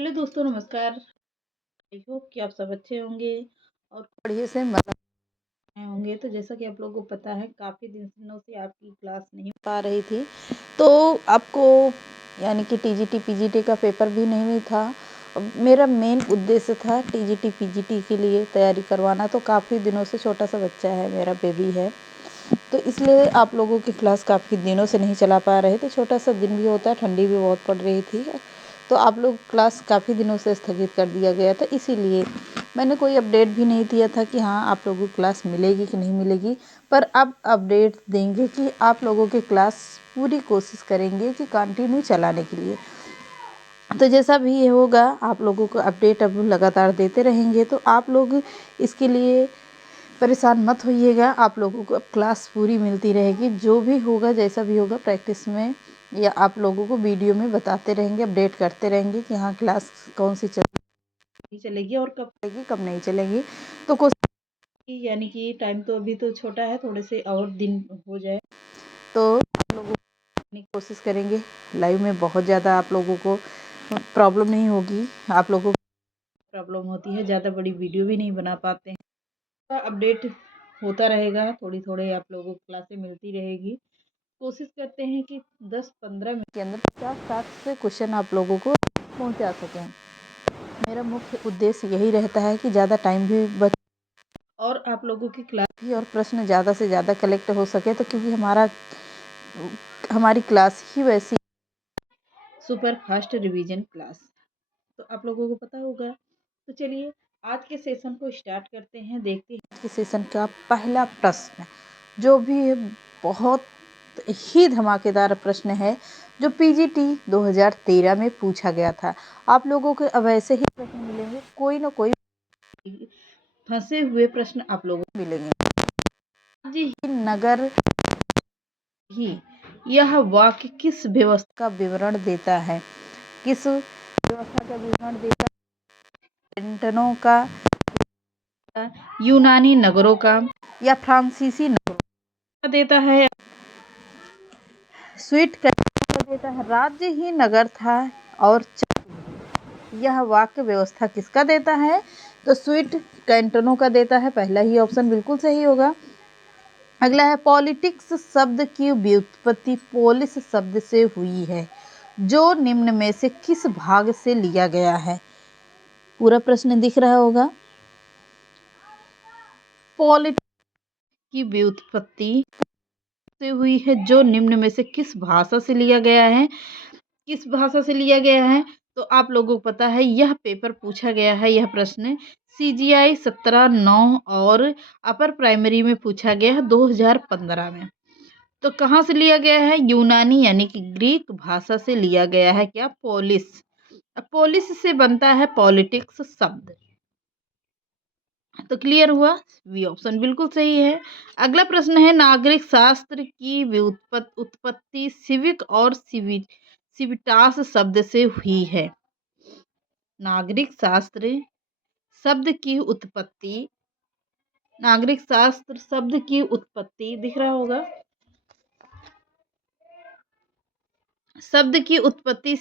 Hello दोस्तों, नमस्कार। I hope कि आप सब अच्छे होंगे और बढ़िया से मज़ा में होंगे। तो जैसा कि आप लोगों को पता है, काफ़ी दिनों से आपकी क्लास नहीं पा रही थी, तो आपको यानी कि टीजीटी पीजीटी का पेपर भी नहीं था। मेरा मेन उद्देश्य था टीजीटी पीजीटी के लिए तैयारी करवाना। तो काफ़ी दिनों से छोटा सा बच्चा है, मेरा बेबी है, तो इसलिए आप लोगों की क्लास काफ़ी दिनों से नहीं चला पा रहे थे। छोटा सा दिन भी होता है, ठंडी भी बहुत पड़ रही थी, तो आप लोग क्लास काफ़ी दिनों से स्थगित कर दिया गया था। इसीलिए मैंने कोई अपडेट भी नहीं दिया था कि हाँ आप लोगों की क्लास मिलेगी कि नहीं मिलेगी। पर अब अपडेट देंगे कि आप लोगों की क्लास पूरी कोशिश करेंगे कि कंटिन्यू चलाने के लिए। तो जैसा भी ये होगा, आप लोगों को अपडेट अब लगातार देते रहेंगे। तो आप लोग इसके लिए परेशान मत होइएगा, आप लोगों को अब क्लास पूरी मिलती रहेगी। जो भी होगा, जैसा भी होगा, प्रैक्टिस में या आप लोगों को वीडियो में बताते रहेंगे, अपडेट करते रहेंगे कि हाँ क्लास कौन सी चलेगी और कब चलेगी कब नहीं चलेगी। तो कोशिश, यानी कि टाइम तो अभी तो छोटा है, थोड़े से और दिन हो जाए तो आप लोगों की कोशिश करेंगे। लाइव में बहुत ज़्यादा आप लोगों को प्रॉब्लम नहीं होगी। आप लोगों को प्रॉब्लम होती है, ज़्यादा बड़ी वीडियो भी नहीं बना पाते हैं। अपडेट होता रहेगा, थोड़ी थोड़े आप लोगों को क्लासें मिलती रहेगी। कोशिश करते हैं कि 10-15 मिनट के अंदर 50-60 से क्वेश्चन आप लोगों को पहुंचा सकें। मेरा मुख्य उद्देश्य यही रहता है कि ज़्यादा टाइम भी बच और आप लोगों की क्लास भी और प्रश्न ज़्यादा से ज़्यादा कलेक्ट हो सके। तो क्योंकि हमारी क्लास ही वैसी सुपर फास्ट रिवीजन क्लास, तो आप लोगों को पता होगा। तो चलिए आज के सेशन को स्टार्ट करते हैं। देखते हैं आज के सेशन का पहला प्रश्न, जो भी है बहुत ही धमाकेदार प्रश्न है, जो पीजीटी 2013 में पूछा गया था। आप लोगों को अब ऐसे ही प्रश्न मिलेंगे, कोई ना कोई फंसे हुए प्रश्न आप लोगों को मिलेंगे। जी नगर ही यह वाक्य किस व्यवस्था का विवरण देता है? किस व्यवस्था का विवरण देता है? कैंटनों का, यूनानी नगरों का, या फ्रांसीसी नगरों का देता है? स्वीट कैंटनों का देता है। राज्य ही नगर था और यह वाक्य व्यवस्था किसका देता है? तो स्वीट कैंटनों का देता है। पहला ही ऑप्शन बिल्कुल सही होगा। अगला है, पॉलिटिक्स शब्द की व्युत्पत्ति पोलिस शब्द से हुई है, जो निम्न में से किस भाग से लिया गया है? पूरा प्रश्न दिख रहा होगा। पॉलिटिक्स की व्युत्पत्ति से हुई है, जो निम्न में से किस भाषा से लिया गया है? किस भाषा से लिया गया है? तो आप लोगों को पता है, यह पेपर पूछा गया है, यह प्रश्न CGI 17/9 और अपर प्राइमरी में पूछा गया है 2015 में। तो कहाँ से लिया गया है? यूनानी यानी कि ग्रीक भाषा से लिया गया है। क्या? पोलिस। अब पोलिस से बनता है पॉलिटिक्स शब्द। तो क्लियर हुआ, बी ऑप्शन बिल्कुल सही है। अगला प्रश्न है, नागरिक शास्त्र की उत्पत्ति सिविक और सिविटास शब्द से हुई है। नागरिक शास्त्र शब्द की उत्पत्ति, नागरिक शास्त्र शब्द की उत्पत्ति दिख रहा होगा। शब्द की उत्पत्ति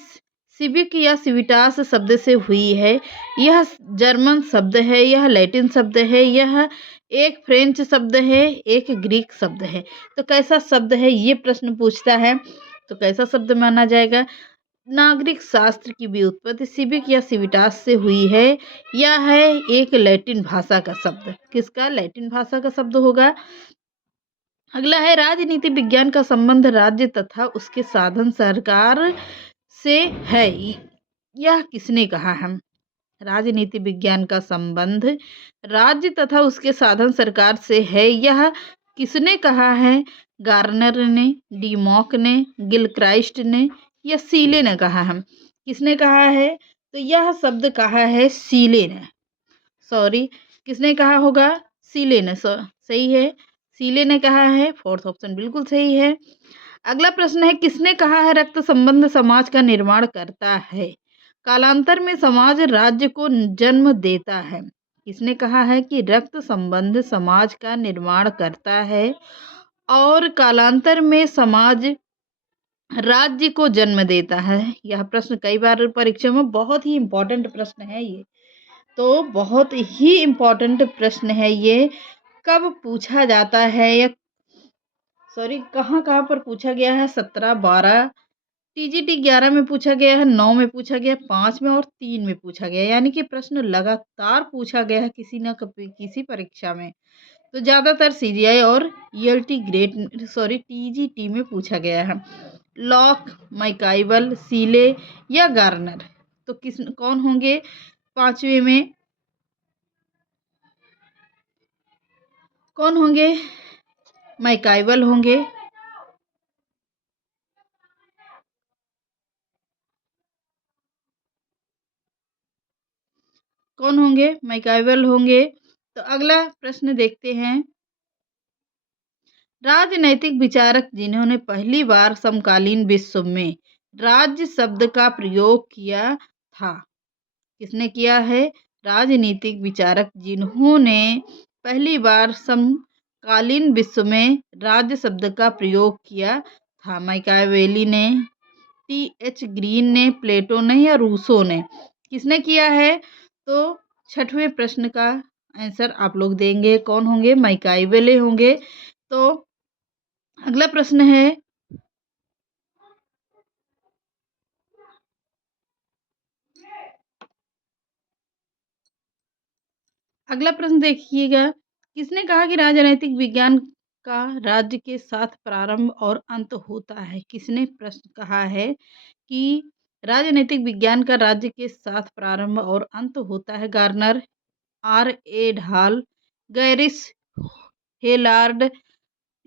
सिविक या सिविटास शब्द से हुई है। यह जर्मन शब्द है, यह लैटिन शब्द है, यह एक फ्रेंच शब्द है, एक ग्रीक शब्द है। तो कैसा शब्द है ये प्रश्न पूछता है, तो कैसा शब्द माना जाएगा? नागरिक शास्त्र की भी उत्पत्ति सिविक या सिविटास से हुई है। यह है एक लैटिन भाषा का शब्द। किसका? लैटिन भाषा का शब्द होगा। अगला है, राजनीति विज्ञान का संबंध राज्य तथा उसके साधन सरकार से है। यह किसने कहा है? राजनीति विज्ञान का संबंध राज्य तथा उसके साधन सरकार से है, यह किसने कहा है? गार्नर ने, डीमॉक ने, गिलक्राइस्ट ने, या सीले ने कहा है? किसने कहा है? तो यह शब्द कहा है सीले ने। सॉरी, किसने कहा होगा? सीले ने। सही है, सीले ने कहा है। फोर्थ ऑप्शन बिल्कुल सही है। अगला प्रश्न है, किसने कहा है रक्त संबंध समाज का निर्माण करता है? कालांतर में समाज राज्य को जन्म देता है। किसने कहा है कि रक्त संबंध समाज का निर्माण करता है और कालांतर में समाज राज्य को जन्म देता है? यह प्रश्न कई बार परीक्षा में बहुत ही इम्पोर्टेंट प्रश्न है ये। तो बहुत ही इम्पोर्टेंट प्रश्न है ये। कब पूछा जाता है या सॉरी कहाँ-कहाँ पर पूछा गया है? 17, 12, टीजीटी 11 में पूछा गया है, 9 में पूछा गया है, 5 में और 3 में पूछा गया है। यानी कि प्रश्न लगातार पूछा गया है किसी न कभी किसी परीक्षा में। तो ज़्यादातर सीजीआई और ईएलटी ग्रेड टीजीटी में पूछा गया है। लॉक, मैकआइवल, सीले या गार्नर। तो कौन होंगे 5वें में? कौन होंगे? मैकआइवल होंगे। कौन होंगे? मैकआइवल होंगे। तो अगला प्रश्न देखते हैं। राजनैतिक विचारक जिन्होंने पहली बार समकालीन विश्व में राज्य शब्द का प्रयोग किया था, किसने किया है? राजनीतिक विचारक जिन्होंने पहली बार समकालीन विश्व में राज्य शब्द का प्रयोग किया था। माइकावेली ने, टी.एच. ग्रीन ने, प्लेटो ने या रूसो ने? किसने किया है? तो 6वें प्रश्न का आंसर आप लोग देंगे। कौन होंगे? माइकावेली होंगे। तो अगला प्रश्न है। अगला प्रश्न देखिएगा। किसने कहा कि राजनैतिक विज्ञान का राज्य के साथ प्रारंभ और अंत होता है? किसने प्रश्न कहा है कि राजनैतिक विज्ञान का राज्य के साथ प्रारंभ और अंत होता है? Garner, R.A.. ढाल, गैरिस हेलार्ड,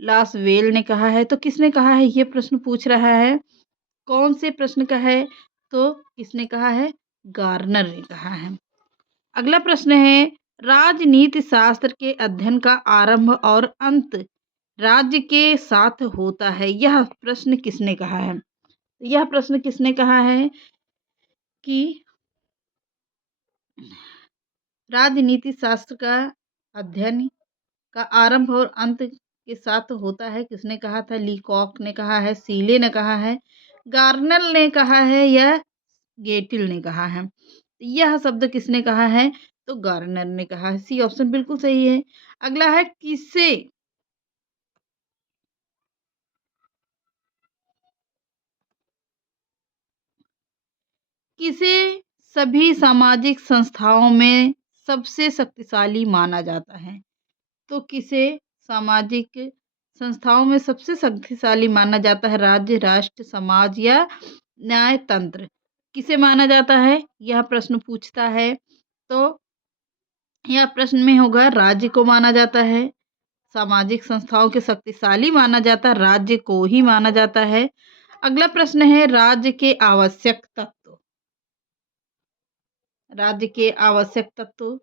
लासवेल ने कहा है। तो किसने कहा है? ये प्रश्न पूछ रहा है। कौन से प्रश्न का है? तो किसने कहा है? गार्नर ने कहा है। अगला प्रश्न है। राजनीति शास्त्र के अध्ययन का आरंभ और अंत राज्य के साथ होता है। यह प्रश्न किसने कहा है? यह प्रश्न किसने कहा है कि राजनीति शास्त्र का अध्ययन का आरंभ और अंत के साथ होता है? किसने कहा था? लीकॉक ने कहा है, सीले ने कहा है, गार्नर ने कहा है या गेटिल ने कहा है? यह शब्द किसने कहा है? तो गार्नर ने कहा है। सी ऑप्शन बिल्कुल सही है। अगला है किसे सभी सामाजिक संस्थाओं में सबसे शक्तिशाली माना जाता है? तो किसे सामाजिक संस्थाओं में सबसे शक्तिशाली माना जाता है? राज्य, राष्ट्र, समाज या न्यायतंत्र? किसे माना जाता है? यह प्रश्न पूछता है। तो यह प्रश्न में होगा राज्य को माना जाता है। सामाजिक संस्थाओं के शक्तिशाली माना जाता है, राज्य को ही माना जाता है। अगला प्रश्न है राज्य के आवश्यक तत्व। राज्य के आवश्यक तत्व।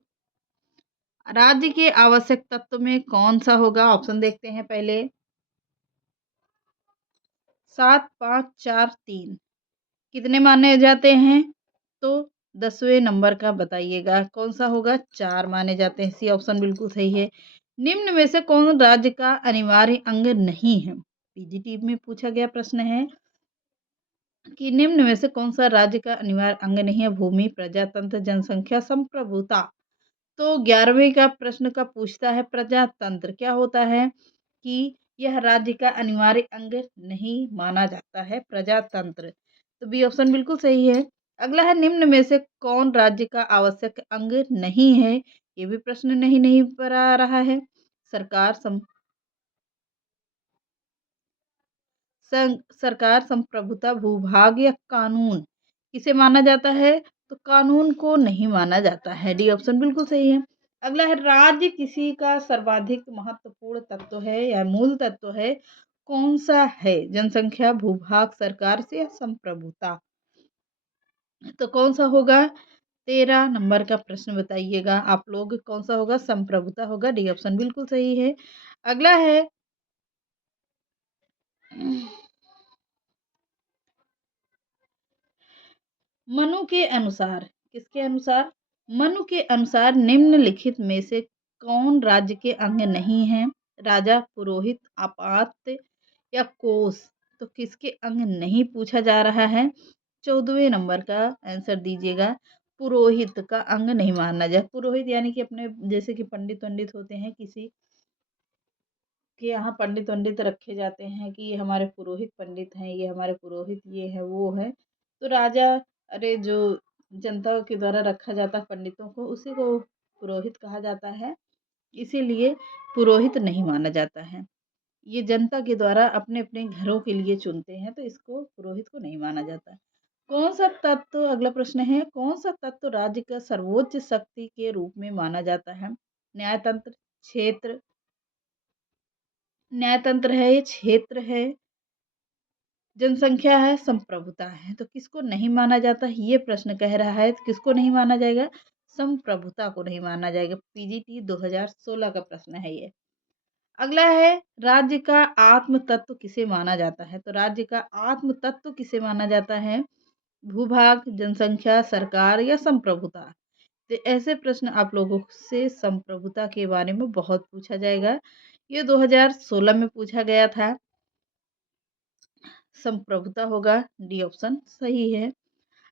राज्य के आवश्यक तत्व में कौन सा होगा? ऑप्शन देखते हैं पहले। 7, 5, 4, 3 कितने माने जाते हैं? तो 10वें नंबर का बताइएगा। कौन सा होगा? 4 माने जाते हैं। सी ऑप्शन बिल्कुल सही है। निम्न में से कौन राज्य का अनिवार्य अंग नहीं है? पीजीटी में पूछा गया प्रश्न है कि निम्न में से कौन सा राज्य का अनिवार्य अंग नहीं है? भूमि, प्रजातंत्र, जनसंख्या, संप्रभुता। तो 11वें का प्रश्न का पूछता है प्रजातंत्र क्या होता है कि यह राज्य का अनिवार्य अंग नहीं माना जाता है प्रजातंत्र। तो बी ऑप्शन बिल्कुल सही है। अगला है निम्न में से कौन राज्य का आवश्यक अंग नहीं है? ये भी प्रश्न नहीं पर आ रहा है। सरकार सरकार, संप्रभुता, भूभाग या कानून? किसे माना जाता है? तो कानून को नहीं माना जाता है। डी ऑप्शन बिल्कुल सही है। अगला है राज्य किसी का सर्वाधिक महत्वपूर्ण तत्व है या मूल तत्व है? कौन सा है? जनसंख्या, भूभाग, सरकार से या संप्रभुता? तो कौन सा होगा? 13 नंबर का प्रश्न बताइएगा आप लोग। कौन सा होगा? संप्रभुता होगा। डी ऑप्शन बिल्कुल सही है। अगला है मनु के अनुसार। किसके अनुसार? मनु के अनुसार निम्नलिखित में से कौन राज्य के अंग नहीं है? राजा, पुरोहित, आपात या कोष? तो किसके अंग नहीं पूछा जा रहा है? 14वें नंबर का आंसर दीजिएगा। पुरोहित का अंग नहीं माना जाए। पुरोहित यानी कि अपने जैसे कि पंडित-वंडित होते हैं, किसी के यहाँ पंडित-वंडित रखे जाते हैं कि ये हमारे पुरोहित पंडित हैं, ये हमारे पुरोहित ये है, वो है। तो राजा अरे जो जनता के द्वारा रखा जाता है पंडितों को, उसी को पुरोहित कहा जाता है। इसीलिए पुरोहित नहीं माना जाता है। ये जनता के द्वारा अपने-अपने घरों के लिए चुनते हैं, तो इसको पुरोहित को नहीं माना जाता। कौन-सा तत्व अगला प्रश्न है, कौन-सा तत्व राज्य का सर्वोच्च शक्ति के रूप में माना जाता है? न्यायतंत्र, क्षेत्र न्यायतंत्र है, ये क्षेत्र है, जनसंख्या है, संप्रभुता है। तो किसको नहीं माना जाता? ये प्रश्न कह रहा है, तो किसको नहीं माना जाएगा? संप्रभुता को नहीं माना जाएगा। पीजीटी 2016 का प्रश्न है ये। अगला है, राज्य का आत्म तत्व किसे माना जाता है? तो राज्य का आत्म तत्व किसे माना जाता है? भूभाग, जनसंख्या, सरकार या संप्रभुता? तो ऐसे प्रश्न आप लोगों से संप्रभुता के बारे में बहुत पूछा जाएगा। ये 2016 में पूछा गया था। संप्रभुता होगा, डी ऑप्शन सही है।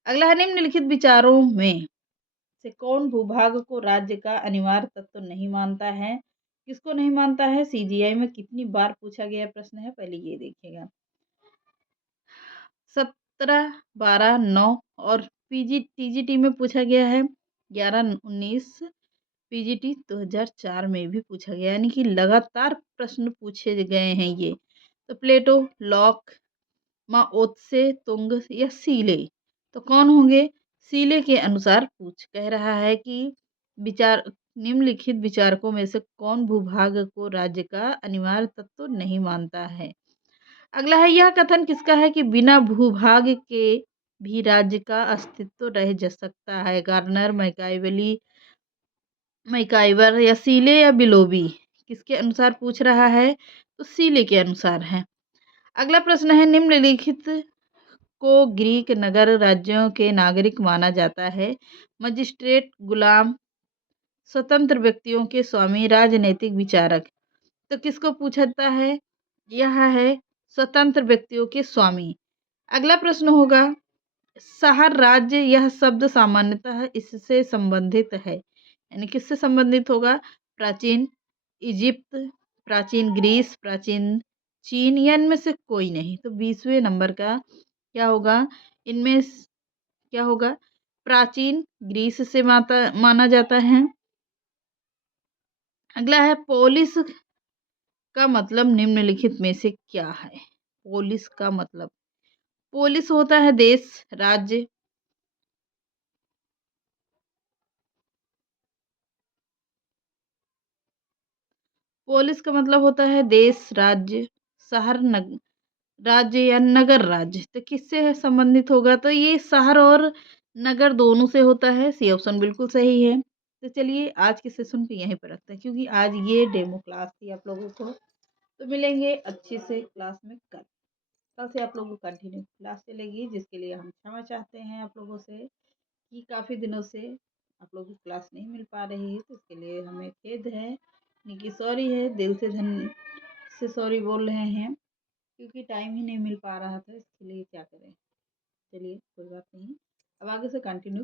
अगला है, निम्नलिखित विचारों में से कौन भूभाग को राज्य का अनिवार्य तत्व नहीं मानता है? किसको नहीं मानता है? सीजीआई में कितनी बार पूछा गया प्रश्न है, पहले ये देखिएगा। 17, 12, 9 और टीजीटी में पूछा गया है 11, 19, पीजीटी 2004 में भी पूछा गया, यानी कि लगातार प्रश्न पूछे गए हैं ये। तो प्लेटो, लॉक, माओत्से, तुंग या सीले? तो कौन होंगे? सीले के अनुसार कह रहा है कि विचार निम्नलिखित विचारकों में से कौन भूभाग को राज्य का अनिवार्य तत्व नहीं मानता है? अगला है, यह कथन किसका है कि बिना भूभाग के भी राज्य का अस्तित्व रह जा सकता है? गार्नर, मैकाइवर या सीले या बिलोबी? किसके अनुसार पूछ रहा है? तो सीले के अनुसार है। अगला प्रश्न है, निम्नलिखित को ग्रीक नगर राज्यों के नागरिक माना जाता है? मजिस्ट्रेट, गुलाम, स्वतंत्र व्यक्तियों के स्वामी, राजनीतिक विचारक? तो किसको पूछता है? यह है स्वतंत्र व्यक्तियों के स्वामी। अगला प्रश्न होगा, शहर राज्य यह शब्द सामान्यतः इससे संबंधित है, यानी किससे संबंधित होगा? प्राचीन इजिप्त, प्राचीन ग्रीस, प्राचीन चीन या इनमें से कोई नहीं? तो 20वें नंबर का क्या होगा? इनमें क्या होगा? प्राचीन ग्रीस से माना जाता है। अगला है, पोलिस का मतलब निम्नलिखित में से क्या है? पोलिस का मतलब, पोलिस होता है देश, राज्य। पोलिस का मतलब होता है देश, राज्य, शहर, राज्य या नगर राज्य। तो किससे है संबंधित होगा? तो ये शहर और नगर दोनों से होता है। सी ऑप्शन बिल्कुल सही है। तो चलिए आज के सेशन को यहीं पर रखते हैं, क्योंकि आज ये डेमो क्लास थी आप लोगों को। तो मिलेंगे अच्छे से क्लास में कल। कल से आप लोगों को कंटिन्यू क्लास चलेगी, जिसके लिए हम क्षमा चाहते हैं आप लोगों से कि काफ़ी दिनों से आप लोगों को क्लास नहीं मिल पा रही है। तो इसके लिए हमें खेद है, यानी कि सॉरी है, दिल से से सॉरी बोल रहे हैं, क्योंकि टाइम ही नहीं मिल पा रहा था। इसके लिए क्या करें? चलिए कोई बात नहीं, अब आगे से कंटिन्यू